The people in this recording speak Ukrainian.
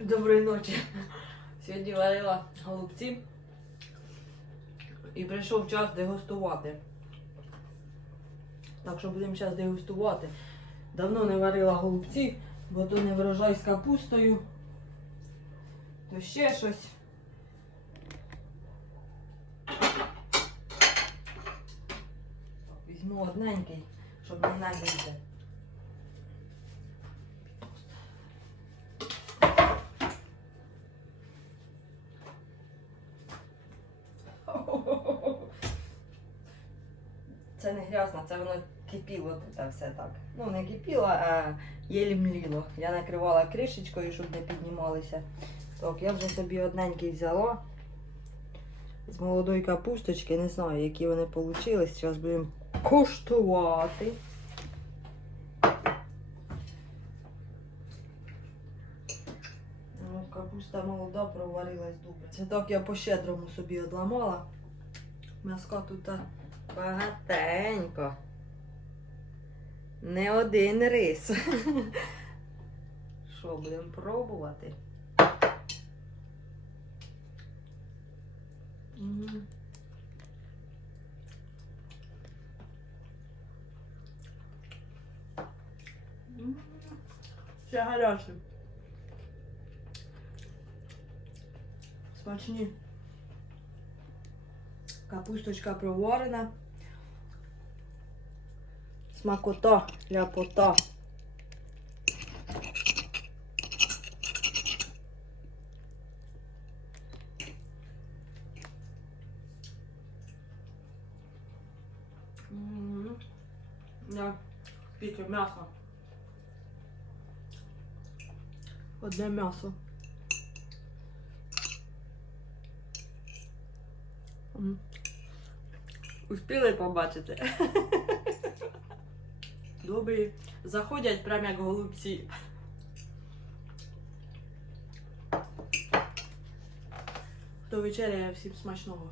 Доброї ночі. Сьогодні варила голубці. І прийшов час дегустувати. Так що будемо зараз дегустувати. Давно не варила голубці, бо то не врожай з капустою, то ще щось. Візьму одненький, щоб не набити. Це не грязно, це воно кипіло тут все так. Ну, не кипіло, а єлі мліло. Я накривала кришечкою, щоб не піднімалися. Так, я вже собі одненький взяла. З молодої капусточки, не знаю, які вони вийшли. Зараз будемо коштувати. Ну, капуста молода проварилась добре. Це так я по-щедрому собі одламала. М'яска тут багатенько. Не один рис. Що, будемо пробувати? Ще гарячий. Смачні. Капусточка проварена. Смакота, ляпота. М, Я м'ясо. Одне м'ясо. М. Успіли побачити. Добрі. Заходять прямо як голубці. До вечеря всім смачного.